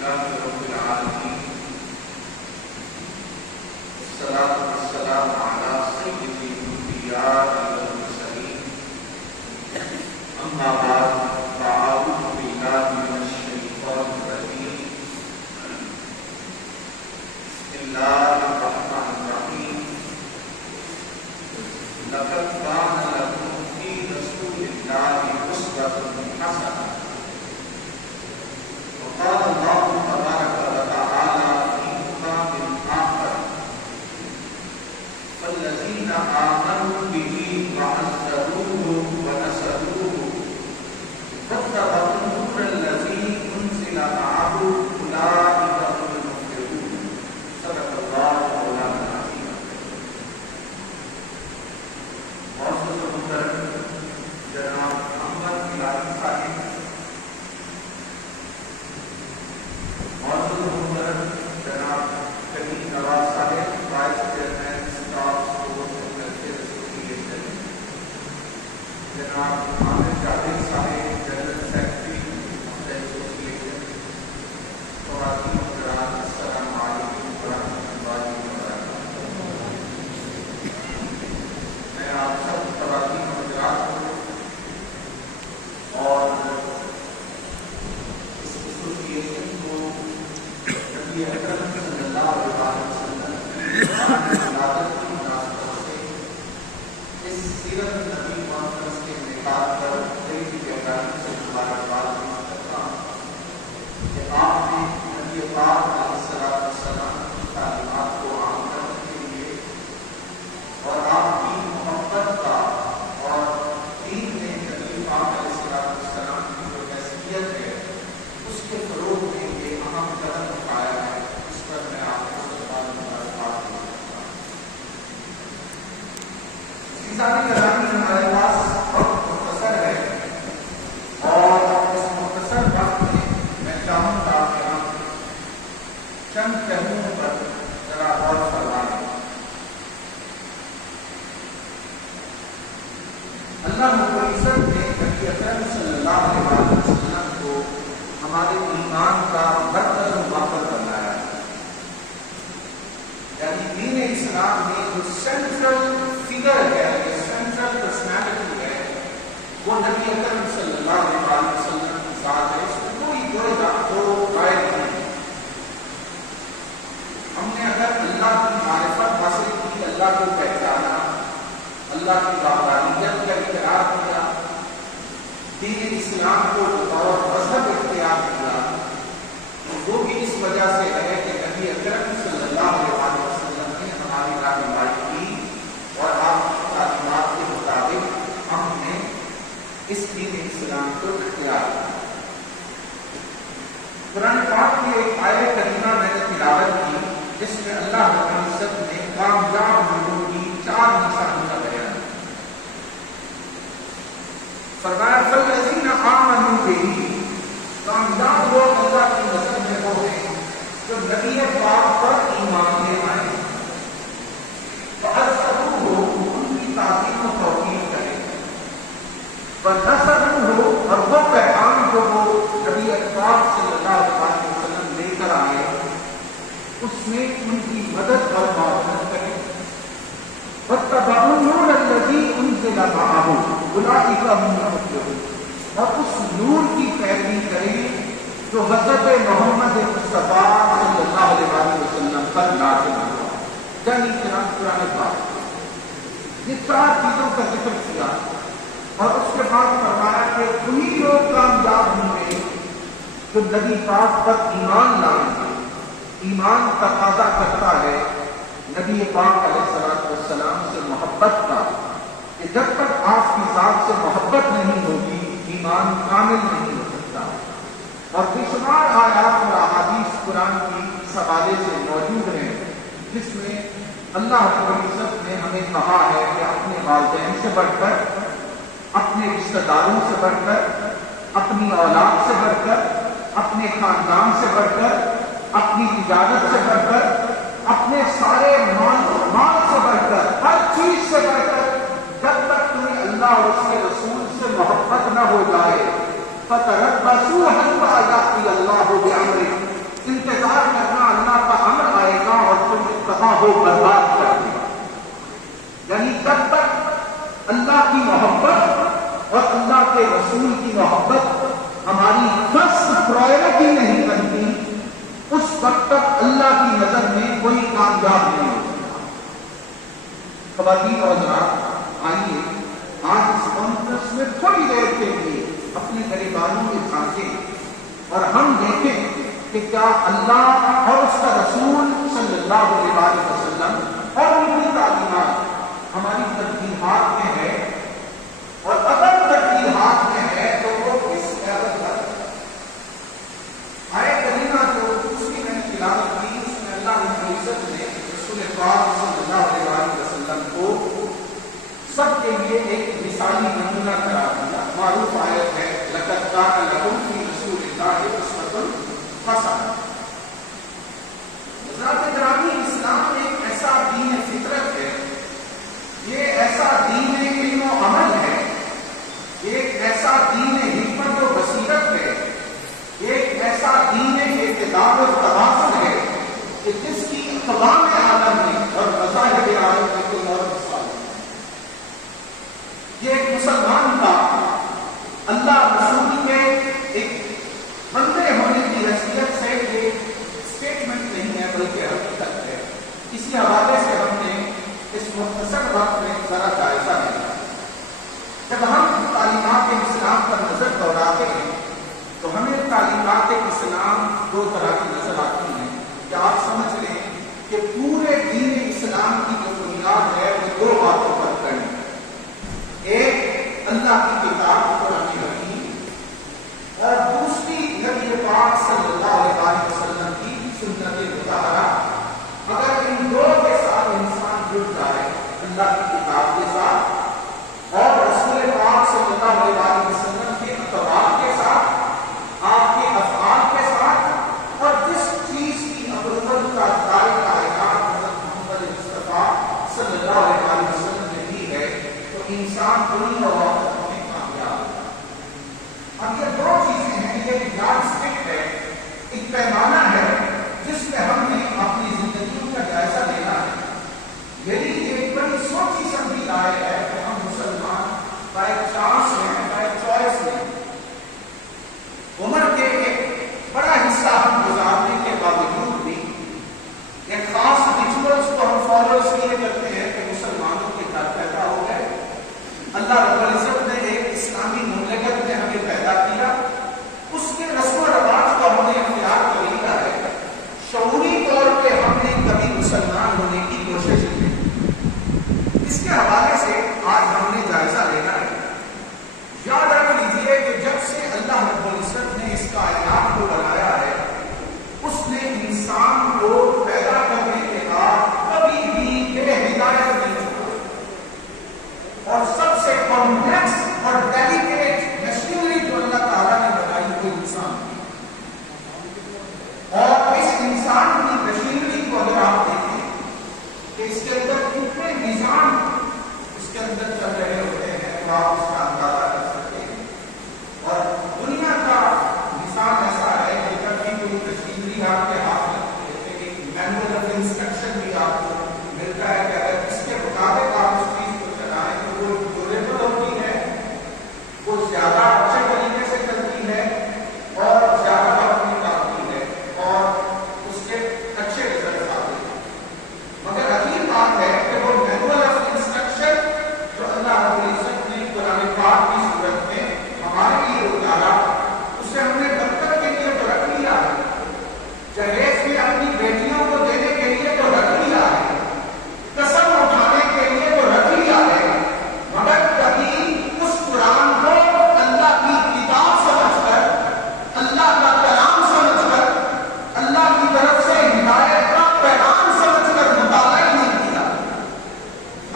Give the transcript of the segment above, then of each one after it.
لله رب العالمين والصلاة والسلام على سيد الأنبياء والمرسلين أما بعد فأعوذ بالله من الشيطان الرجيم بسم الله الرحمن الرحيم لقد كان لكم في رسول الله أسوة حسنة وقال الله تبارك وتعالى في مقام آخر فالذين آمنوا به وعزروه ونصروه واتبعوا النور الذي أنزل معه أولئك هم المفلحون صدق الله مولانا العظيم. معزز محترم جناب محمد بلال صاحب، معزز محترم جناب کریم نواز صاحب، vice chairman staff support and welfare ایسوسی ایشن، جناب عامر جاوید صاحب، جنرل سیکرٹری آف دی ایسوسی ایشن، خواتین و حضرات، السلام علیکم ورحمۃ اللہ وبرکاتہ۔ میں آپ سب خواتین و حضرات کو اور اس ایسوسی ایشن کو نبی اکرم صلی اللہ علیہ وسلم کی ولادت کی مناسبت سے اس سیرت نبی کانفرنس کے انعقاد پر کئی جگہوں سے مبارکباد پیش کرتا ہوں کہ آپ نے نبی پاک علیہ السلام کی تعلیمات کو عام کرنے کے لیے اور آپ کی محبت کا اور دین میں نبی پاک علیہ السلام کی جو حیثیت ہے اس کے فروغ میں یہ اہم قدم اٹھایا ہے، اس پر میں آپ کو مبارکباد دیتا ہوں۔ عزیزانی گرامی، ہمارے پاس وقت مختصر ہے اور اس مختصر وقت میں میں چاہوں گا کہ ہم چند پہلوؤں پر ذرا غور فرمائیں۔ اللہ رب العزت نے نبی اکرم صلی اللہ علیہ وسلم کو ہمارے ایمان کا مرکز و مقصد بنایا ہے، یعنی دین اسلام میں جو سینٹرل فگر ہے، جو سینٹرل پرسنالٹی ہے، وہ نبی اکرم صلی اللہ علیہ وسلم کی ذات ہے۔ اس میں کوئی دو رائے نہیں۔ ہم نے اگر اللہ کی معرفت حاصل کی، اللہ کو پہچانا، اللہ کی وحدانیت کا اقرار کیا، دین اسلام کو بطور مذہب اختیار کیا، تو وہ بھی اس وجہ سے ہے کہ نبی اکرم صلی اللہ علیہ وسلم نے ہماری رہنمائی کی اور آپ کی تعلیمات کے مطابق ہم نے اس دین اسلام کو اختیار کیا۔ قرآن پاک کی ایک آیت کریمہ میں نے تلاوت کی جس میں اللہ رب العزت نے کامیاب لوگوں کی 4 نشانیوں کا بیان کیا۔ فرمایا فالذین آمنوا بہ، کامیاب لوگ اللہ کی نظر میں وہ ہیں جو نبی پاک پر ایمان لے آئے، وعزروہ، ان کی تعظیم و توقیر کرے، ونصروہ، اور وہ پیغام جو وہ نبی پاک صلی اللہ علیہ وسلم لے کر آئے اس میں ان کی مدد اور معاونت کرے، واتبعوا النور الذی انزل معہ اولئک هم المفلحون، اور اس نور کی پیروی کرے جو حضرت محمد مصطفیٰ صلی اللہ علیہ وسلم پر نازل ہوا، یعنی قرآن پاک۔ یہ 4 چیزوں کا ذکر کیا اور اس کے بعد فرمایا کہ انہی لوگ کامیاب ہوں گے جو نبی پاک پر ایمان لائیں گے۔ ایمان تقاضا کرتا ہے نبی پاک علیہ السلام سے محبت کا، کہ جب تک آپ کی ذات سے محبت نہیں ہوگی ایمان کامل نہیں ہو سکتا۔ اور بے شمار آیات اور احادیث قرآن کی اس حوالے سے موجود ہیں جس میں اللہ رب العزت نے ہمیں کہا ہے کہ اپنے والدین سے بڑھ کر، اپنے رشتہ داروں سے بڑھ کر، اپنی اولاد سے بڑھ کر، اپنے خاندان سے بڑھ کر، اپنی تجارت سے بڑھ کر، اپنے سارے مال سے بڑھ کر، ہر چیز سے بڑھ کر، جب تک تمہیں اللہ اور اس کے رسول سے محبت نہ ہو جائے فتربصوا حتى يأتي الله بأمره، رسول کی محبت ہماری فرسٹ پرائرٹی نہیں بنتی، اس وقت تک اللہ کی نظر میں کوئی کامیاب نہیں ہو سکتا۔ خواتین اور حضرات، آئیے آج اس کانفرنس میں تھوڑی دیر کے لیے اپنے گریبانوں میں جھانکیں اور ہم دیکھیں کہ کیا اللہ اور اس کا رسول صلی اللہ علیہ وسلم اور ان کی تعلیمات ہماری ترجیحات میں ہے، اور اگر ترجیحات میں ہے تو وہ کس لیول پر آئے کریمہ جو دوسری میں نے تلاوت کی، اس میں اللہ رب العزت نے رسول پاک صلی اللہ علیہ وسلم کو سب کے لیے ایک مثالی نمونہ قرار دیا۔ معروف آیت ہے لقد کان لکم فی رسول اللہ اسوۃ حسنہ۔ حضرات گرامی، اسلام ایک ایسا دین فطرت ہے، یہ ایسا دین علم و عمل ہے، ایک ایسا دین حکمت و بصیرت ہے، ایک ایسا دین اعتدال و توازن ہے کہ جس کی اقوام عالم میں اور مذاہب عالم میں کوئی اور مثال نہیں۔ یہ ایک مسلمان کا اللہ رسول کے ایک بندے ہونے کی حیثیت سے یہ اسٹیٹمنٹ نہیں ہے بلکہ حقیقت ہے۔ اسی حوالے سے ہم نے اس مختصر وقت میں ذرا جائزہ لیا۔ جب ہم تعلیمات اسلام پر نظر دوڑاتے ہیں تو ہمیں تعلیمات اسلام دو طرح کی نظر آتی ہیں۔ کیا آپ سمجھ لیں کہ پورے دین اسلام کی جو بنیاد ہے وہ دو باتوں پر کھڑی ہے، ایک اللہ کی کتاب قرآن حکیم اور دوسری نبی پاک صلی اللہ علیہ وسلم کی سنت مطہرہ۔ اگر ان دو کے ساتھ انسان جڑ جائے، اللہ کی کتاب کے ساتھ اور رسول پاک صلی اللہ علیہ وسلم کے اقوال کے ساتھ، آپ کے افعال کے ساتھ، اور جس چیز کی اپروول کا دائرہ کائنات حضرت محمد مصطفیٰ صلی اللہ علیہ وسلم نے دی ہے، تو انسان دنیا اور آخرت میں کامیاب ہے۔ اب یہ دو چیزیں ہیں، یہ ایک یارڈ اسٹک ہے، ایک پیمانہ ہے جس میں ہم نے اپنی زندگیوں کا جائزہ لینا ہے۔ یعنی ایک بڑی سوچی سمجھی رائے ہے کہ ہم مسلمان بائی چانس ہیں، بائی چوائس ہیں، عمر کے ایک بڑا حصہ ہم گزارنے کے باوجود بھی ایک خاص ریچولس کو ہم فالو اس لیے کرتے ہیں کہ مسلمانوں کے گھر پیدا ہو گئے، اللہ رب العزت نے ایک اسلامی مملکت میں ہمیں پیدا کیا، اس کے رسم و رواج کو ہم نے اختیار کر لیا ہے، شعوری طور پہ ہم نے کبھی مسلمان ہونے کی کوشش کی۔ اس کے حوالے سے آج ہم نے جائزہ لینا ہے۔ یاد رکھ لیجیے کہ جب سے اللہ رب العزت نے اس کائنات کو بنایا ہے، اس نے انسان کو پیدا کرنے کے بعد کبھی بھی بے ہدایت نہیں چھوڑا، اور سب سے کمپلیکس اور ڈیلیکیٹ مشینری جو اللہ تعالیٰ نے بنائی وہ انسان کی، اور اس انسان کی مشینری کو اگر آپ دیکھیں کہ اس کے اندر کتنے نظام اس کے اندر چل رہے ہوتے ہیں تو آپ اس کا اندازہ کر سکتے ہیں۔ اور دنیا کا نظام ایسا ہے کہ جب بھی کوئی مشینری آپ کے ہاتھ میں ایک مینول آف انسٹرکشن بھی آپ کو ملتا ہے کہ اگر اس کے مطابق آپ اس چیز کو چلائیں تو وہ ڈیوریبل ہوتی ہے، وہ زیادہ اچھے طریقے سے چلتی ہے اور زیادہ وقت نکالتی ہے اور اس کے اچھے رزلٹ آتے ہیں۔ مگر عجیب بات ہے کہ وہ مینول آف انسٹرکشن جو اللہ رب العزت نے قرآن پاک کی صورت میں ہمارے لیے اتارا، اسے ہم نے برکت کے لیے تو رکھ لیا ہے، جہیز میں اپنی بیٹیوں کو دینے کے لیے تو رکھ لیا ہے، قسم اٹھانے کے لیے تو رکھ لیا ہے، مگر کبھی اس قرآن کو اللہ کی کتاب سمجھ کر، اللہ کا کلام سمجھ کر، اللہ کی طرف سے ہدایت کا پیغام سمجھ کر مطالعہ ہی نہیں کیا۔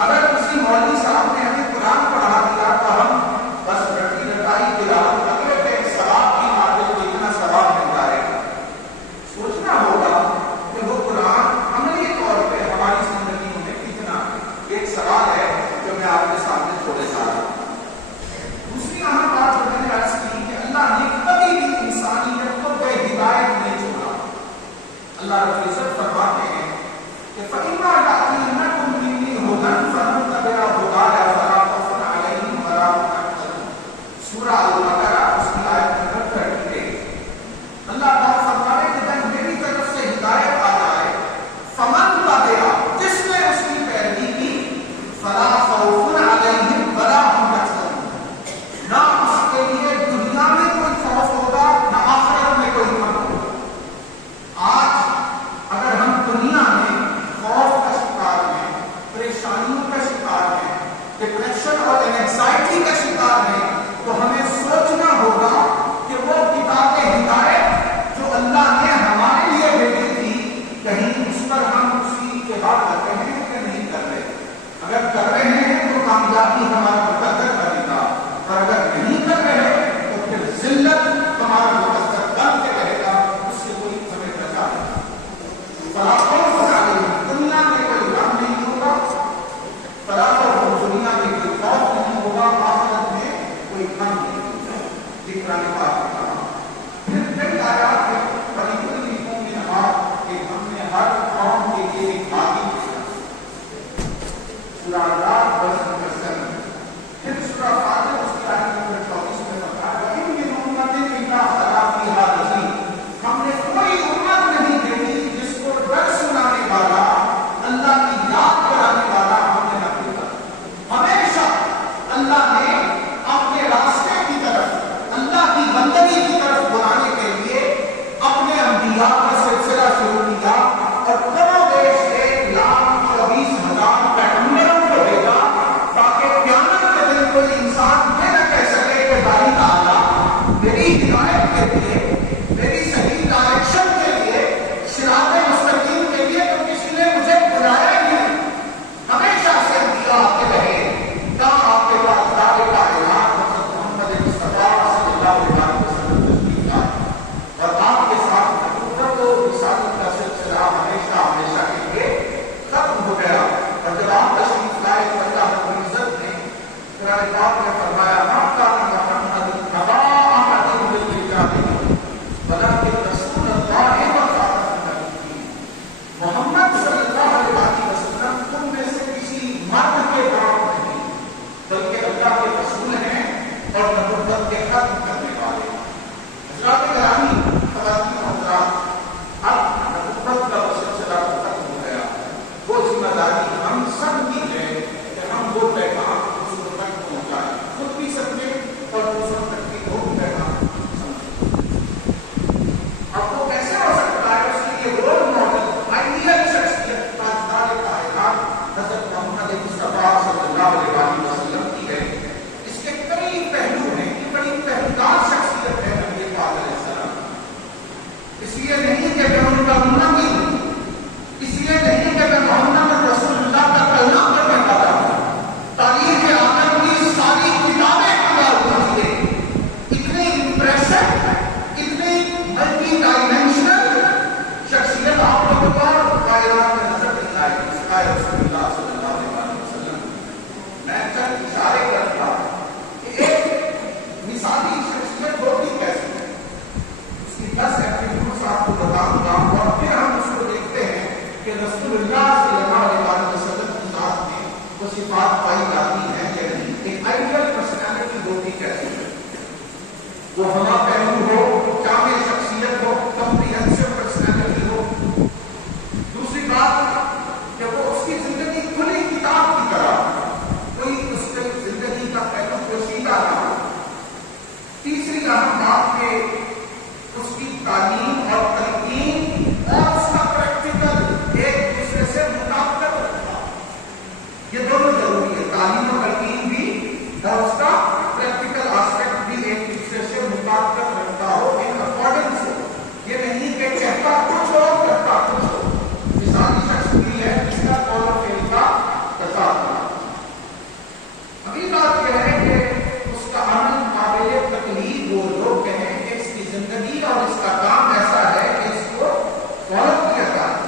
اگر کسی مولوی صاحب نے ہمیں قرآن پڑھا دیا تو ہم بس رٹی رٹائی تلاوت کر لیتے ہیں، ثواب کی خاطر کتنا ثواب مل جائے گا۔ سوچنا ہوگا کہ وہ قرآن عملی طور پہ ہماری زندگیوں میں کتنا، ایک سوال ہے جو میں آپ کے سامنے چھوڑے جا رہا ہوں۔ دوسری اہم بات جو میں نے عرض کی کہ اللہ نے کبھی بھی انسانیت کو بے ہدایت نہیں چھوڑا۔ اللہ رب العزت فرماتے ہیں کہ فَإِمَّا يَأْتِيَنَّكُم مِّنِّي هُدًى فَمَن تَبِعَ هُدَايَ فَلَا خَوْفٌ عَلَيْهِمْ وَلَا هُمْ يَحْزَنُونَ۔ سورہ اس لیے نہیں کہ میں ان کا امتی ہوں، اس لیے نہیں کہ میں محمد رسول اللہ کا کلمہ پڑھنے والا ہوں، تاریخ عالم کی ساری کتابیں پڑھا ہوئی تھی، اتنی امپریسو، اتنی ملٹی ڈائمینشنل شخصیت آپ لوگوں کو کائنات میں نظر نہیں آئی سوائے رسول اللہ صلی اللہ علیہ وسلم۔ میں چند اشارے کرتا کہ ایک مثالی شخصیت ہوتی کیسے ہے، اس کی 10 ایٹریبیوٹس آپ کو بتاؤں گا، اور پھر ہم اس کو دیکھتے ہیں کہ رسول اللہ صلی اللہ علیہ وسلم کی ذات میں وہ صفات پائی جاتی ہیں یا نہیں۔ ایک آئیڈیل پرسنالٹی ہوتی کیسے ہے، وہ ہما پہلو ہو، جامع شخصیت ہو، کمپریہنسو پرسنالٹی ہو۔ دوسری بات کہ وہ اس کی زندگی کھلی کتاب کی طرح، کوئی اس کی زندگی کا پہلو پوشیدہ نہ ہو۔ تیسری اہم بات کہ اس کی تعلیم اور تلقین اور اس کا پریکٹیکل ایک دوسرے سے مطابقت رکھتا، یہ دونوں ضروری ہے، تعلیم اور تلقین بھی اور اس کا پریکٹیکل آسپیکٹ بھی ایک دوسرے سے مطابقت رکھتا ہو، ایک اکارڈنس ہو۔ یہ نہیں کہ کہتا کچھ ہو کرتا کچھ ہو۔ مثالی شخص بھی ہے جس کا قول و فعل کا تضاد ہو۔ اگلی بات یہ ہے کہ اس کا عمل قابل تقلید ہو، لوگ کہیں کہ اس کی زندگی اور اس کا کام ایسا ہے کہ اس کو فالو کیا جائے۔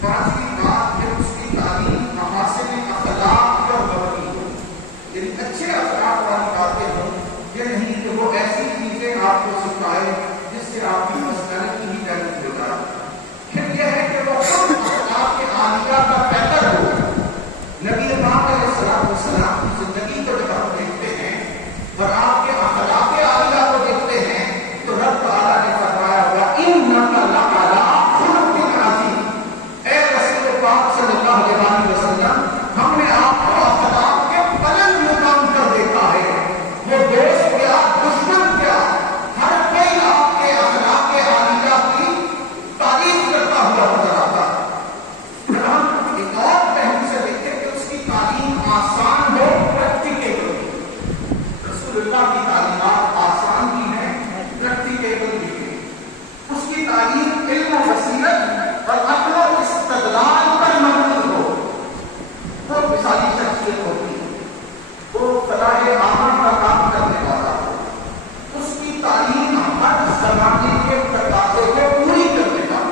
پانچویں بات کہ اس کی تعلیم محاسن اخلاق اور غوری ہو، یعنی اچھے اخلاق والی باتیں ہوں، یہ نہیں کہ وہ ایسی چیزیں آپ کو سکھائے جس سے آپ کی پرسنالٹی ہی ڈیولپ ہو جائے۔ پھر یہ ہے کہ وہ خود اخلاق کے عالیہ کا بہتر ہو۔ نبی پاک علیہ السلام کی زندگی کو جب ہم دیکھتے ہیں اور آپ کے اخلاق عالیہ کو دیکھتے ہیں تو رب تعالیٰ نے فرمایا ہوا اِنَّكَ لَعَلَىٰ خُلُقٍ عَظِيمٍ، اے رسول پاک صلی اللہ علیہ وسلم، ہم نے آپ کو اخلاق کے بلند مقام پر دیکھا ہے۔ وہ دوست کیا، دشمن کیا، ہر کوئی آپ کے اخلاق عالیہ کی تعریف کرتا ہوا نظر آتا ہے۔ جب ہم ایک اور پہلو سے دیکھیں کہ اس کی تعلیم آسان ہو، پریکٹیکل ہو۔ رسول اللہ کی تعلیمات آسان بھی ہیں، پریکٹیکل بھی ہیں۔ اس کی تعلیم علم و بصیرت اور عقل و استدلال پر مبنی ہو، وہ مثالی شخصیت ہوتی ہے۔ وہ فلاح عامہ کا کام کرنے والا ہو، اس کی تعلیم ہر زمانے کے تقاضے کو پوری کرنے کا،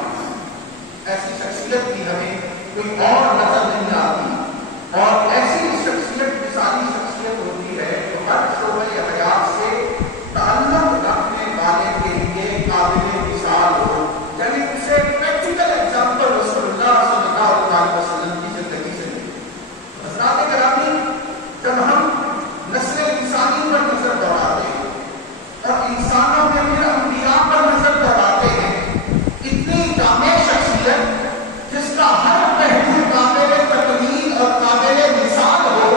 ایسی شخصیت کی ہمیں کوئی اور نظر نہیں آتی۔ اور ایسی شخصیت مثالی شخصیت ہوتی ہے جو ہر شعبۂ حیات سے تعلق رکھنے والے کے لیے قابل مثال ہو، یعنی اسے پریکٹیکل ایگزامپل رسول اللہ صلی اللہ علیہ وسلم کی زندگی سے ملے۔ حضرات گرامی، جب ہم نسل انسانی پر نظر دوڑاتے ہیں اور انسانوں میں پھر انبیاء پر نظر دوڑاتے ہیں، اتنی جامع شخصیت جس کا ہر پہلو قابل تقلید اور قابل مثال ہو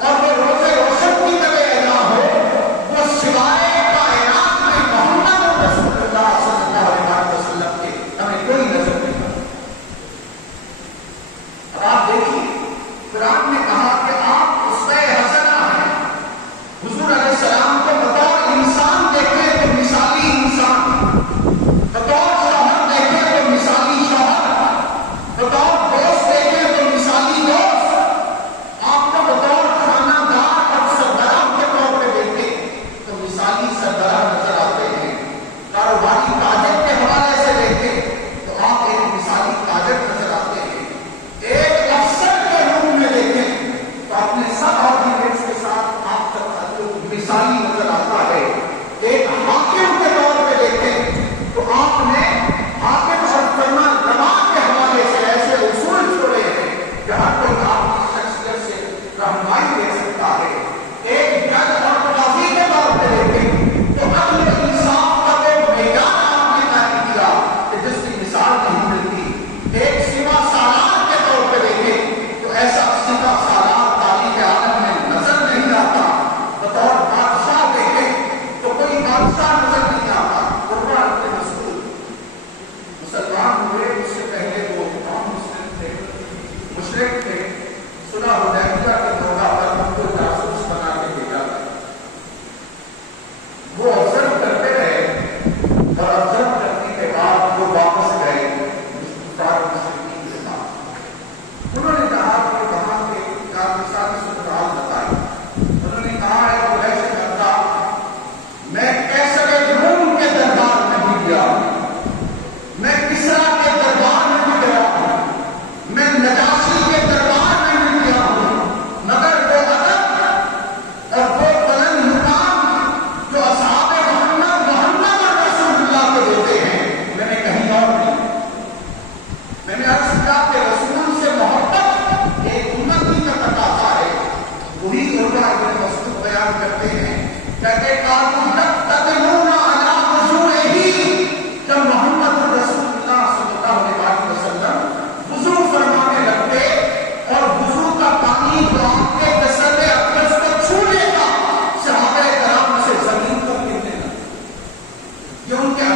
اور وہ روز روشن کی طرح ادا ہو، وہ سوائے کائنات میں محمد رسول اللہ صلی اللہ علیہ وسلم کے ہمیں کوئی نظر نہیں آتا۔ اب آپ دیکھیے، قرآن نے کہا کہ آپ اسوہ حسنہ ہیں۔ حضور علیہ السلام کو بطور انسان دیکھیں تو مثالی انسان، بطور شوہر دیکھیں تو مثالی شوہر، بطور دوست دیکھیں تو مثالی دوست، آپ کو بطور خانہ دار اور سربراہ کے طور پہ دیکھیں تو مثالی سربراہ نظر آتے ہیں۔ کاروباری تاجر کے حوالے سے دیکھیں تو آپ ایک مثالی تاجر نظر آتے ہیں۔ ایک افسر کے روپ میں دیکھیں تو اپنے سب آرڈیننس کے ساتھ آپ کا تعلق مثالی نظر آتا ہے۔ ایک حاکم کے طور پہ دیکھیں تو آپ نے حاکم اور فرما روا کے حوالے سے ایسے اصول چھوڑے ہیں جہاں کوئی آپ کی شخصیت سے رہنمائی دے سکتا ہے۔ ایک جج اور قاضی کے طور پہ دیکھیں تو عدل انصاف کا وہ میدان آپ نے قائم کیا کہ جس کی مثال نہیں ملتی۔ ایک سوا سالار کے طور پہ دیکھیں تو ایسا سوا سالار تاریخ عالم میں نظر نہیں آتا۔ بطور بادشاہ دیکھیں تو کوئی بادشاہ نظر نہیں آتا۔ قربان کے رسول مسلمان ہوئے، اس سے پہلے وہ نان مسلم تھے، مشرک تھے۔ صلح حدیبیہ کے موقع پر ان کو جاسوس بنا کے بھیجا گیا۔ وہ آبزرو کرتے رہے اور آبزرو کرنے کے بعد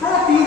2-3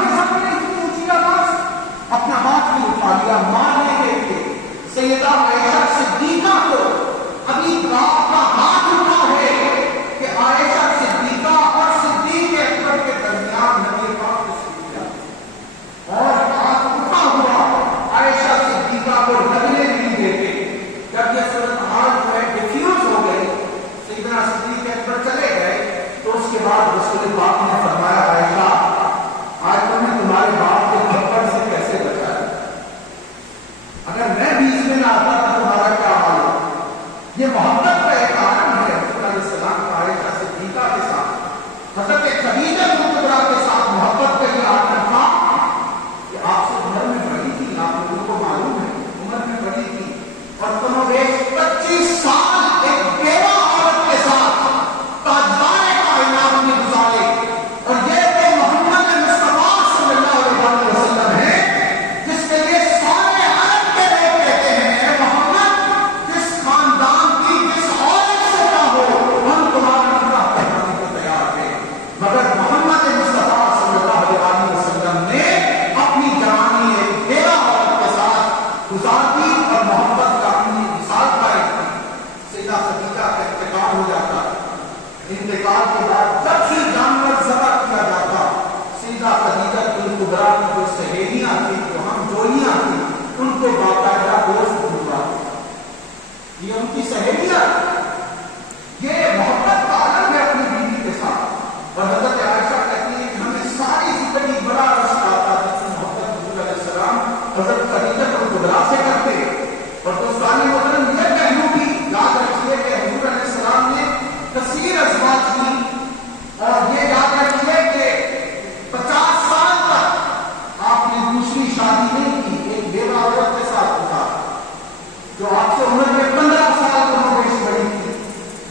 کے سامنے اتنی اونچی آواز، اپنا ہاتھ بھی اٹھا لیا مارنے کے لیے سیدہ عائشہ صدیقہ کو. ابھی باپ کا ہاتھ اٹھا ہے کہ عائشہ صدیقہ اور صدیق اکبر کے درمیان نبی پاک تشریف اور ہاتھ اٹھا ہوا عائشہ صدیقہ کو لگنے نہیں دیتے. جب یہ صورتحال جو ہے ڈیفیوز ہو گئی، سیدنا صدیق اکبر چلے گئے، تو اس کے بعد رسول پاک نے فرمایا عائشہ آج تم نے تمہارے باپ کے تھپڑ سے کیسے بچایا؟ اگر میں بیچ میں نہ آتا تو تمہارا کیا حال ہوتا؟ یہ محبت کا ایک عالم ہے رسول علیہ السلام کا عائشہ صدیقہ کے ساتھ، حضرت خدیجہ کبریٰ کے ساتھ محبت کا یہ عالم تھا کہ آپ سے عمر میں بڑی تھی، آپ لوگوں کو معلوم ہے عمر میں بڑی تھی، اور تم 25 سال ایک بیوہ عورت کے ساتھ تاجدار کائنات میں گزارے. اور یہ تو محمد مصطفیٰ صلی اللہ علیہ وسلم ہے جس کے لیے سارے عرب کے لوگ کہتے ہیں اے محمد جس خاندان کی جس عورت سے کیا ہو ہم تمہارا نکاح کروانے کو تیار ہیں. مگر محمد مصطفیٰ صلی اللہ علیہ وسلم نے اپنی جوانی ایک بیوہ عورت کے ساتھ گزار دی اور محبت کا اپنی مثال قائم کی. سیدہ خدیجہ کا انتقال ہو جاتا، انتقال کے بعد جب بھی جانور ذبح کیا جاتا، سیدہ خدیجہ کبریٰ کی جو سہیلیاں تھیں، جو ہم جولیاں تھیں، ان کو باقاعدہ گوشت بھجوا. یہ ان کی سہیلیاں، یہ محبت کا عالم ہے اپنی بیوی کے ساتھ. اور حضرت عائشہ کہتی ہے کہ ہمیں ساری زندگی بڑا رشتہ آتا تھا کہ محبت رسول علیہ السلام حضرت خدیجہ کبریٰ سے کرتے. اور دوستان محترم یہ پہلو بھی یاد رکھیے کہ حضور علیہ السلام نے کثیر ازواج کی، اور یہ یاد رکھیے کہ 50 سال تک آپ نے دوسری شادی نہیں کی. ایک بیوہ عورت کے ساتھ گزارا جو آپ سے عمر میں 15 سال کم بیش بڑی تھی،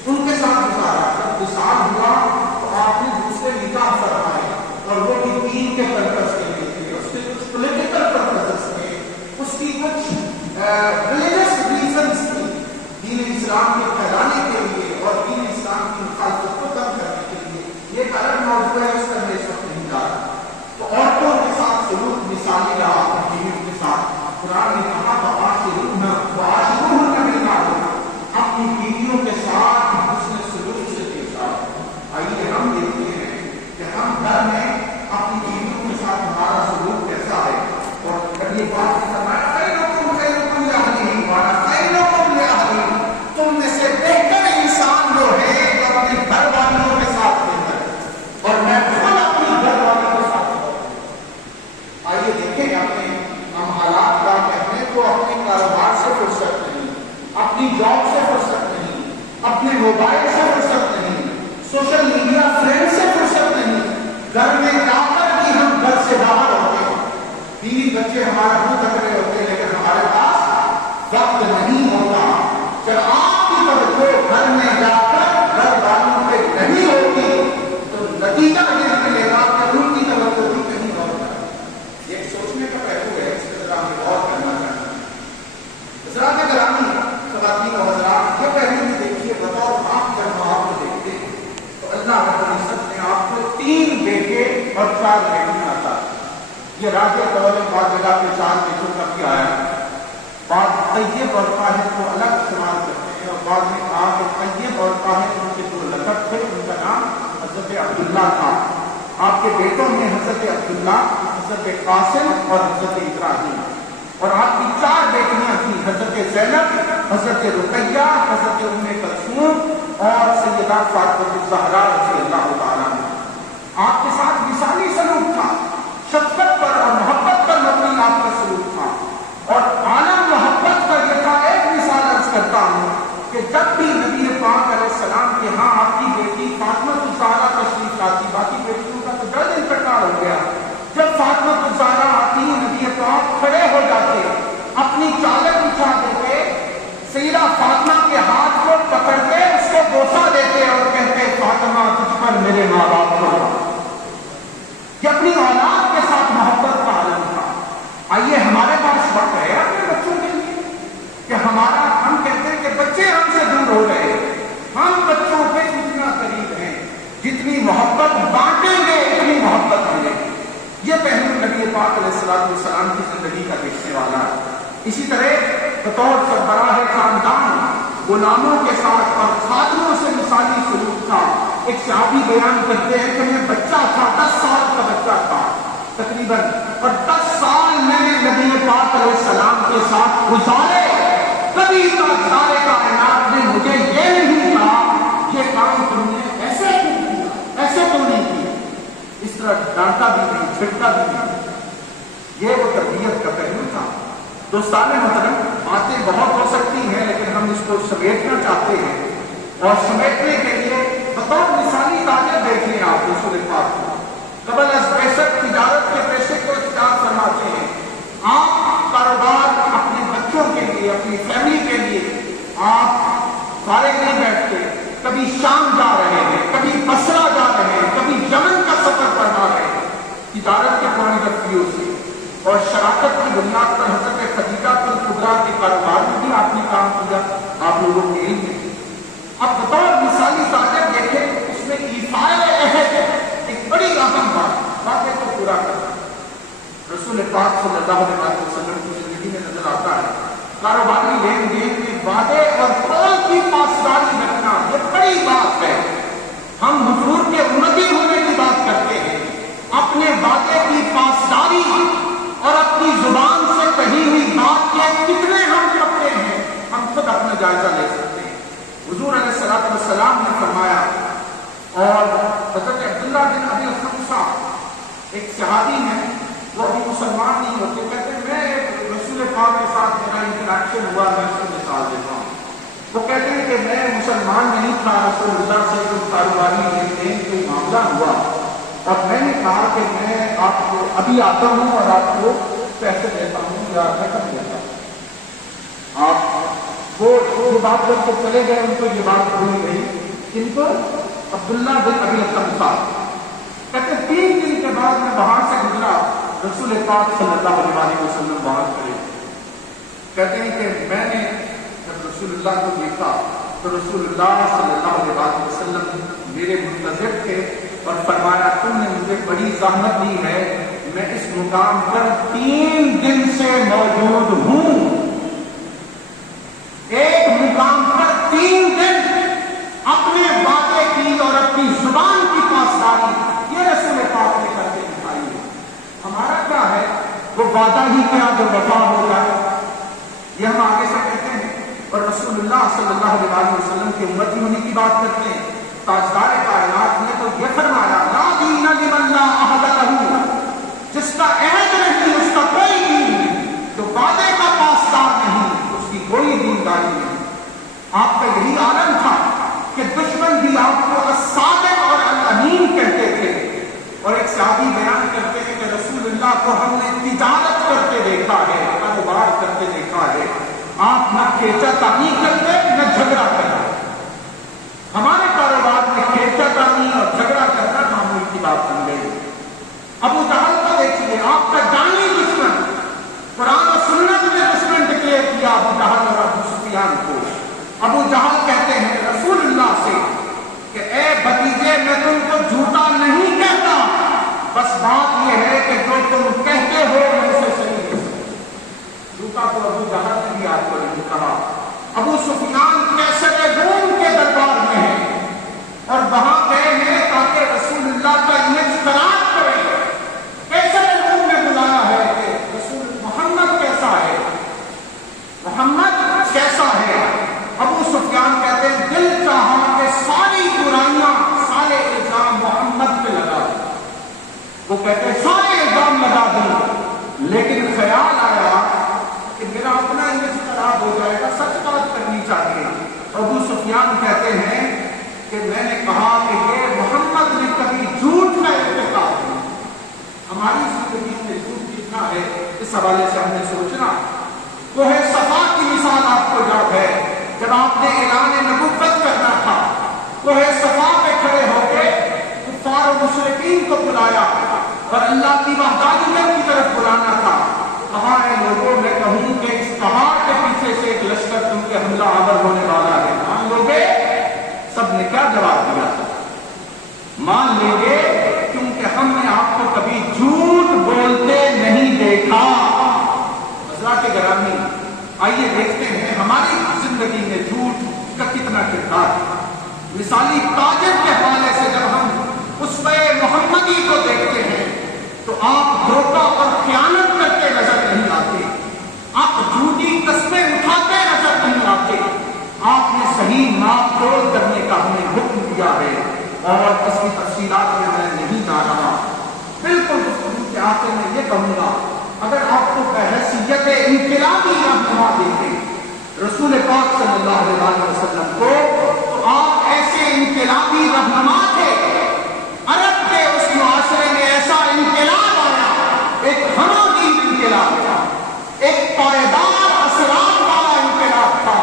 ان کے ساتھ گزارا. جب وصال ہوا تو آپ نے دوسرے نکاح فرمائے، اور وہ بھی دین کے پرپس کے لیے تھے، اس کے کچھ پولیٹیکل پرپسز تھے، اس کی کچھ ریلیجس ریزنز تھی دین اسلام کے پھیلانے کے لیے اور دین اسلام کی مخالفت کو کم کرنے کے لیے. یہ ایک الگ موضوع ہے، اس پر میں اس وقت نہیں جا رہا. تو عورتوں کے ساتھ سلوک مثالی رہا اپنی بیویوں کے ساتھ. قرآن نے کہا وعاشروہن بالمعروف، اپنی بیویوں کے ساتھ حسن سلوک سے پیش آؤ. آئیے ہم دیکھتے ہیں کہ ہم گھر میں اپنی بیویوں کے ساتھ ہمارا سلوک کیسا ہے. اور جب یہ بات فرمایا تم میں سے بہتر انسان جو ہے جو اپنے گھر والوں کے ساتھ بہتر، اور میں خود اپنی گھر والوں کے ساتھ. آئیے دیکھیں ہم حالات کا کہنے کو اپنے کاروبار سے فرصت نہیں، اپنی جاب سے فرصت نہیں، اپنے موبائل سے فرصت نہیں، سوشل میڈیا فرینڈ سے فرصت نہیں. گھر میں جا کر بھی ہم گھر سے باہر ہوتے ہیں، بیوی بچے ہمارا منہ تک رہے ہوتے ہیں، لیکن ہمارے پاس وقت نہیں ہوتا. جب آپ کی توجہ گھر میں جا کر گھر والوں پہ نہیں ہوتی تو نتیجہ یہ ملے گا کہ ان کی توجہ بھی کہیں اور جائے. یہ سوچنے کا پہلو ہے، اس پر ذرا ہمیں غور کرنا چاہیے. حضرات گرامی، خواتین و حضرات، یہ پہلے بھی دیکھیے بطور آپ جب آپ کو دیکھتے ہیں تو اللہ رب العزت نے آپ کو 3 بیٹے اور 4 بیٹیاں عطا. یہ راجہ قول بعض جگہ پہ 4 بیٹوں کا بھی آیا. بعض طیب اور طاہر کو الگ استعمال کرتے ہیں، اور بعض نے کہا کہ طیب اور طاہر ان کے 2 لقب تھے، ان کا نام حضرت عبداللہ تھا. آپ کے بیٹوں میں حضرت عبداللہ، حضرت قاسم اور حضرت ابراہیم. اور آپ کی 4 بیٹیاں تھیں، حضرت زینب، حضرت رقیہ، حضرت ام کلثوم اور سیدہ فاطمہ الزہرا رضی اللہ تعالیٰ عنہا. آپ کے ساتھ مثالی سلوک تھا، شفقت پر اور محبت پر مبنی آپ کا سلوک تھا. اور عالم محبت کا یہ تھا. ایک مثال عرض کرتا ہوں کہ جب بھی نبی پاک علیہ السلام کے ہاں آپ کی بیٹی فاطمہ الزہرا تشریف لاتی، باقی بیٹیوں کا تو جلد انتقال ہو گیا، جب فاطمہ الزہرا آتی نبی پاک کھڑے ہو جاتے، اپنی چادر اٹھا دیتے، سیدہ فاطمہ کے ہاتھ کو پکڑتے، اس کو بوسہ دیتے اور کہتے فاطمہ تجھ پر میرے ماں باپ کو. یہ اپنی اولاد کے ساتھ محبت کا عالم تھا. آئیے ہمارے پاس وقت ہے اپنے بچوں کے لیے کہ ہمارا ہم کہتے ہیں کہ بچے ہم سے دور ہو رہے ہیں، ہم بچوں پہ اتنا قریب ہیں، جتنی محبت بانٹیں گے اتنی محبت ملے گی. یہ پہلے پاک علیہ السلام کی زندگی کا دیکھنے والا ہے۔ اسی طرح بطور سربراہ خاندان غلاموں کے ساتھ اور خادموں سے مثالی سلوک تھا۔ ایک صحابی بیان کرتے ہیں کہ میں بچہ تھا، 10 سال کا بچہ تھا تقریباً، اور 10 سال میں نے نبی پاک علیہ السلام کے ساتھ گزارے، کبھی سارے کائنات نے مجھے یہ نہیں کہا یہ کام تم نے ایسے کیا، ایسے تو نہیں کیا، اس طرح ڈانٹا بھی نہیں، چھڑکا بھی نہیں۔ یہ وہ تربیت کا پہلو تھا۔ دوستان محترم، باتیں بہت ہو سکتی ہیں لیکن ہم اس کو سمیٹنا چاہتے ہیں، اور سمیٹنے کے لیے بطور مثالی تاجر دیکھ لیں آپ رسول پاک کو۔ قبل از بعثت تجارت کے پیشے کو اختیار فرماتے ہیں۔ آپ کاروبار اپنے بچوں کے لیے، اپنی فیملی کے لیے آپ فارغ نہیں بیٹھتے، کبھی شام جا رہے ہیں، کبھی بصرہ جا رہے ہیں، کبھی یمن کا سفر فرما رہے ہیں تجارت کے پوائنٹ آف ویو سے، اور شراکت کی بنیاد پر حضرت خدیجہ کبریٰ کے کاروبار میں بھی آپ نے کام کیا، آپ لوگوں کے علم میں۔ اب بطور مثالی تاجر دیکھیں، اس میں ایفائے عہد ایک بڑی اہم باتیں کو پورا کرنا رسول پاک صلی اللہ علیہ وسلم کی زندگی میں نظر آتا ہے۔ کاروباری لین دین میں وعدے اور قول کی پاسداری رکھنا یہ بڑی بات ہے۔ ہم حضور کے امتی ہونے کی بات کرتے ہیں، اپنے وعدے کی پاسداری اور اپنی زبان سے کہی ہوئی بات کے کتنے ہم کرتے ہیں، ہم خود اپنا جائزہ لے سکتے ہیں۔ حضور علیہ السلام نے فرمایا، اور حضرت عبداللہ بن ابی الخمسہ ایک صحابی ہیں، وہ ابھی مسلمان نہیں ہوتے، کہتے ہیں میں رسول پاک کے ساتھ میرا انٹریکشن ہوا، میں اس کو مثال دیتا ہوں۔ وہ کہتے ہیں کہ میں مسلمان نہیں تھا، رسول اللہ سے کوئی کاروباری لین دین کوئی معاملہ ہوا، اور میں نے کہا کہ میں آپ کو ابھی آتا ہوں اور آپ کو پیسے دیتا ہوں یا رقم دیتا ہوں۔ آپ وہ بات کر کے چلے گئے، ان کو یہ بات بھول گئی، ان کو عبداللہ بن ابی الخمسہ کہتے 3 دن کے بعد میں وہاں سے گزرا، رسول پاک صلی اللہ علیہ وسلم وہاں کھڑے، کہتے ہیں کہ میں نے جب رسول اللہ کو دیکھا تو رسول اللہ صلی اللہ علیہ وسلم میرے منتظر تھے، اور فرمایا تم نے مجھے بڑی زحمت دی ہے، میں اس مقام پر 3 دن سے موجود ہوں۔ ایک مقام پر 3 دن اپنے وعدے کی اور اپنی زبان کی پاسداری، یہ رسول پاک نے کر کے دکھائی ہے۔ ہمارا کیا ہے؟ وہ وعدہ ہی کیا جو وفا ہو جائے، یہ ہم آگے سے کہتے ہیں، اور رسول اللہ صلی اللہ علیہ وسلم کی امتی ہونے کی بات کرتے ہیں۔ تاجدار کائنات نے تو یہ فرمایا، لا دین لمن لا عہد لہ، جس کا عہد نہیں اس کا کوئی دین نہیں، جو وعدے کا پاسدار نہیں اس کی کوئی دینداری نہیں۔ آپ کا یہی عالم تھا کہ دشمن بھی آپ کو الصادق اور الامین کہتے تھے، اور ایک صحابی بیان کرتے ہیں کہ رسول اللہ کو ہم نے تجارت کرتے دیکھا ہے، کاروبار کرتے دیکھا ہے، آپ نہ کھینچا تانی کرتے نہ جھگڑا کرتے۔ ہمارے کاروبار میں کھینچا تانی اور جھگڑا کرنا معمول کی بات بن گئی۔ ابو جہل کو دیکھیے، آپ کا جانی دشمن، قرآن و سنت نے دشمن ڈکلیئر کیا ابو جہل اور ابو سفیان کو۔ ابو جہل کہتے ہیں رسول اللہ سے کہ اے بھتیجے، میں تم کو جھوٹا نہیں کہتا، بس بات یہ ہے کہ جو تم کہتے ہو میں اسے صحیح ہے۔ جھوٹا تو ابو جہل نے بھی آپ کو نہیں کہا۔ ابو سفیان کیسر روم کے دربار میں ہیں، اور وہاں گئے ہیں تاکہ رسول اللہ کا امیج خراب کرے۔ کیسر روم نے بلایا ہے کہ رسول محمد کیسا ہے، محمد کیسا ہے۔ ابو سفیان کہتے ہیں دل چاہا کہ ساری برائیاں، سارے الزام محمد پہ لگا دیں۔ وہ کہتے ہیں سارے الزام لگا دیں، لیکن خیال آیا کہ میرا اپنا امیج خراب ہو جائے گا، سچ بات کرنی چاہیے۔ ابو سفیان کہتے ہیں کہ میں نے کہا کہ یہ محمد نے کبھی جھوٹ کا ارتکاب نہیں۔ ہماری زندگی میں جھوٹ کتنا ہے، اس حوالے سے ہم نے سوچنا۔ کوہ صفا کی مثال آپ کو یاد ہے، جب آپ نے اعلان نبوت کرنا تھا، کوہ صفا پہ کھڑے ہو کے کفار و مشرکین کو بلایا اور اللہ کی وحدانیت کی طرف بلانا تھا۔ کہاں ہے لوگوں، میں کہوں کہ اس پہاڑ کے پیچھے سے ایک لشکر تم کے حملہ آور ہونے والا ہے، مان لو گے؟ سب نے کیا جواب دیا؟ مان لیں گے، کیونکہ ہم نے آپ کو کبھی جھوٹ بولتے نہیں مثالی تاجر کے حوالے سے جب ہم اسوہ محمدی کو دیکھتے ہیں تو آپ دھوکہ اور خیانت کرتے نظر نہیں آتے، آپ جھوٹی قسمیں اٹھاتے نظر نہیں آتے، آپ نے صحیح ناپ توڑ کرنے کا ہمیں حکم دیا ہے، اور اس کی تفصیلات میں نہیں جا رہا۔ بالکل گفتگو کے آخر میں یہ کہوں گا، اگر آپ کو بحیثیت انقلابی رہنما دیکھیں رسول پاک صلی اللہ علیہ وسلم کو، تو آپ ایسے انقلابی رہنما تھے۔ عرب کے اس معاشرے میں ایسا انقلاب آیا، ایک ہمودی انقلاب تھا، ایک پائیدار اثرات والا انقلاب تھا۔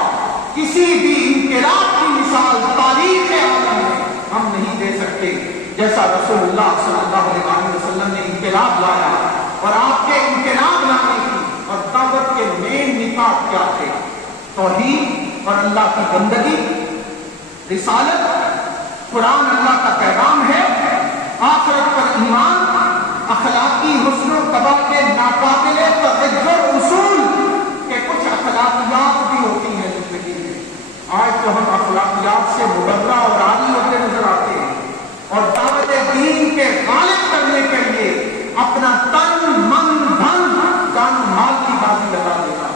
کسی بھی انقلاب کی مثال تاریخ عالم میں ہم نہیں دے سکتے جیسا رسول اللہ صلی اللہ علیہ وسلم نے انقلاب لایا۔ اور آپ کے انقلاب لانے کی اور دعوت کے مین نکات کیا تھے؟ توحید اور اللہ کی بندگی، رسالت، قرآن اللہ کا پیغام ہے، آخرت پر ایمان، اخلاقی حسن و قبا کے ناقابل تغیر اصول کے کچھ اخلاقیات بھی ہوتی ہیں زندگی میں۔ آج تو ہم اخلاقیات سے مبرہ اور عاری ہوتے نظر آتے ہیں، اور دعوت دین کے غالب کرنے کے لیے اپنا تن من دھن جان مال کی بازی لگا دینا۔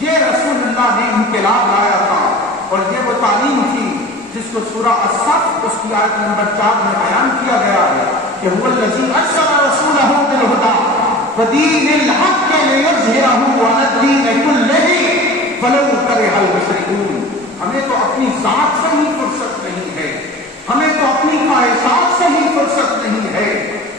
یہ رسول اللہ نے انقلاب لایا تھا، اور یہ وہ تعلیم تھی جس کو سورہ الصف اس کی آیت نمبر 4 میں بیان کیا گیا ہے کہ هو الذی ارسل رسولہ بالہدی ودین الحق لیظہرہ علی الدین کلہ ولو کرہ المشرکون۔ ہمیں تو اپنی ذات سے ہی فرصت نہیں ہے، ہمیں تو اپنی خواہشات سے ہی فرصت نہیں ہے،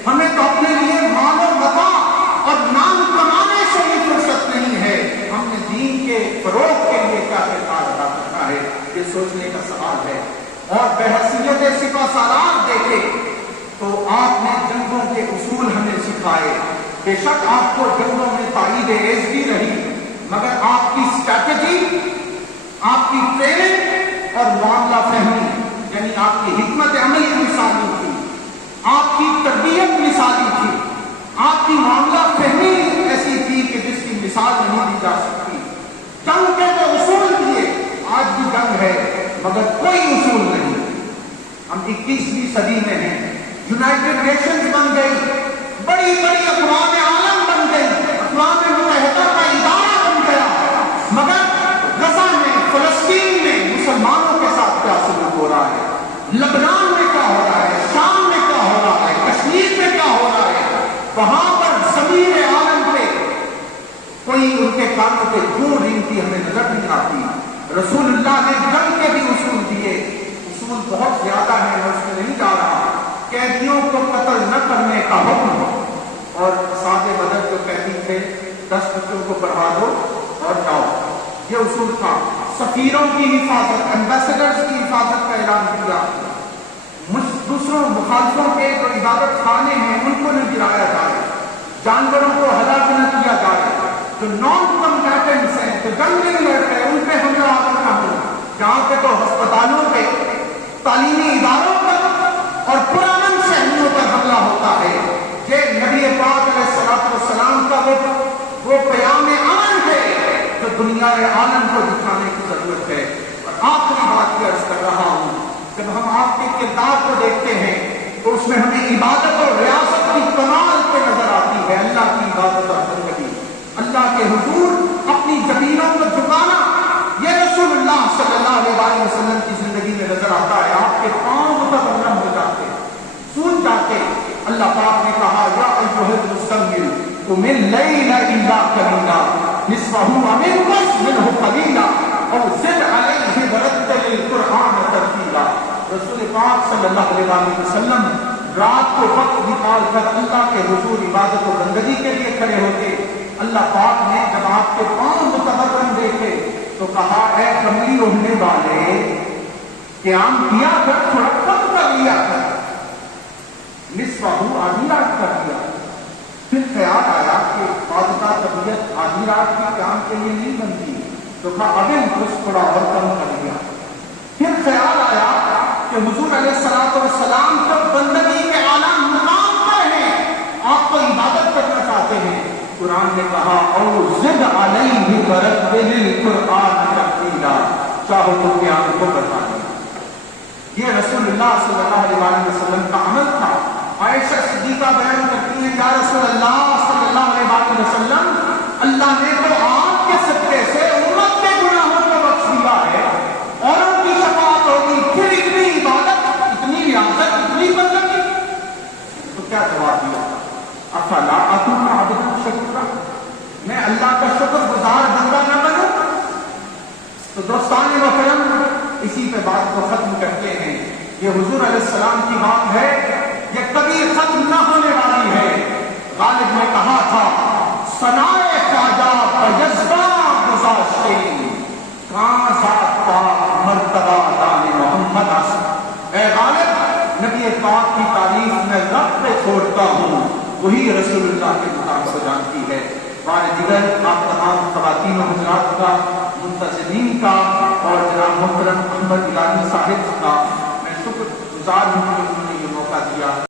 ہمیں تو اپنے لیے مال و متاع اور نام کمانے سے ہی فرصت نہیں ہے، ہم نے دین کے فروغ کے لیے کیا کردار ادا کرنا ہے، یہ سوچنے کا سوال ہے۔ اور بحیثیت سپہ سالار دیکھے تو آپ نے جنگوں کے اصول ہمیں سکھائے۔ بے شک آپ کو جنگوں میں تائید عزتی رہی، مگر آپ کی اسٹریٹجی، آپ کی ٹریننگ اور معاملہ فہمی، یعنی آپ کی حکمت عملی مثالی تھی، آپ کی تربیت مثالی تھی، آپ کی معاملہ فہمی ایسی تھی کہ جس کی مثال نہیں دی جا سکتی۔ جنگ کے جو اصول دیے، آج بھی جنگ ہے مگر کوئی اصول نہیں۔ ہم 21ویں صدی میں ہیں، یونائٹڈ نیشنز بن گئی، بڑی بڑی اقوام عالم بن گئی، اقوام متحدہ کا ادارہ بن گیا، مگر غزہ میں، فلسطین میں مسلمانوں کے ساتھ کیا سلوک ہو رہا ہے، لبنان میں کیا ہو رہا ہے، شام میں کیا ہو رہا ہے، کشمیر میں کیا ہو رہا ہے، وہاں پر ضمیر عالم پہ کوئی ان کے کانوں پہ کیوں رینگتی ہمیں نظر نہیں آتی۔ رسول اللہ نے جنگ کے بھی اصول دیے، اصول بہت زیادہ ہیں، میں اس میں نہیں جا رہا۔ قیدیوں کو قتل نہ کرنے کا حکم، اور اصحاب بدر جو قیدی تھے 10 بچوں کو پڑھا دو اور جاؤ، یہ اصول تھا۔ سفیروں کی حفاظت، ایمبیسڈرز کی حفاظت کا اعلان کیا، دوسروں مخالفوں کے جو عبادت خانے ہیں ان کو نہ گرایا جائے، جانوروں کو ہلاک نہ کیا جائے، جو نان کمبیٹنٹس ہیں، جو جنگ نہیں لڑ رہے، ان پہ حملہ آور نہ ہو۔ جہاں پہ تو ہسپتالوں پہ، تعلیمی اداروں پر اور پرامن شہریوں پر حملہ ہوتا ہے، یہ نبی پاک علیہ السلام کا وہ پیام امن ہے جو دنیا عالم کو دکھانے کی ضرورت ہے۔ اور آخری بات یہ عرض کر رہا ہوں، جب ہم آپ کے کردار کو دیکھتے ہیں تو اس میں ہمیں عبادت اور ریاست کی کمال پہ نظر آتی ہے، اللہ کی عبادت اور بندگی، اللہ کے حضور اپنی زمینوں کو جھکانا، یہ رسول اللہ صلی اللہ علیہ وسلم کی زندگی میں نظر آتا ہے۔ آپ کے پاؤں متورم ہو جاتے، سوج جاتے۔ اللہ پاک نے کہا یا ایھا المزمل قم اللیل الا قلیلا نصفہ او انقص منہ قلیلا او زد علیہ ورتل القرآن ترتیلا۔ رسول پاک صلی اللہ علیہ وسلم رات کو وقت نکال کر اللہ کے حضور عبادت و بندگی کے لیے کھڑے ہوتے۔ اللہ پاک نے جب آپ کے پاؤں متورم دیکھے تو کہا اے کملی اڑنے والے، قیام کیا کر، تھوڑا کم کر لیا کر، نصفہ آدھی رات کر دیا۔ پھر خیال آیا کہ بعض طبیعت آدھی رات کی قیام کے لیے نہیں بنتی، تو کہا اب کچھ تھوڑا اور کم کر دیا۔ پھر خیال آیا کہ حضور علیہ السلام تو بندگی کے اعلیٰ مقام پر ہیں، آپ تو عبادت کرنا چاہتے ہیں، قرآن نے کہا او زد علیہ ورتل القرآن ترتیلا، چاہو تو قیام کو بتا دیں۔ یہ رسول اللہ صلی اللہ علیہ وسلم کا عمل تھا۔ عائشہ صدیقہ بیان کرتی ہیں یا رسول اللہ صلی اللہ علیہ وسلم، اللہ نے تو آپ کے صدقے سے امت کے گناہوں کو بخش دیا ہے اور ان کی شفاعت ہوگی، پھر اتنی عبادت، اتنی ریاضت، اتنی بندگی، تو کیا جواب دیا؟ افلا اکون عبدا شکورا، میں اللہ کا شکر گزار بندہ نہ بنوں؟ تو دوستان محترم، اسی پہ بات کو ختم کرتے ہیں۔ یہ حضور علیہ السلام کی بات ہے، یہ کبھی ختم نہ ہونے والی ہے۔ غالب نے کہا تھا ثنائے خواجہ بجذبہ گزاشتے کہاں ذات پاک مرتبہ دان محمد آسا۔ اے غالب، نبی پاک کی تعریف میں رب پہ چھوڑتا ہوں، وہی رسول اللہ کے مقام کو جانتی ہے۔ ہمارے دیگر آپ تمام خواتین و حضرات کا، منتظمین کا اور جناب محترم احمد گیلانی صاحب کا میں شکر گزار ہوں کہ انہوں نے یہ موقع دیا۔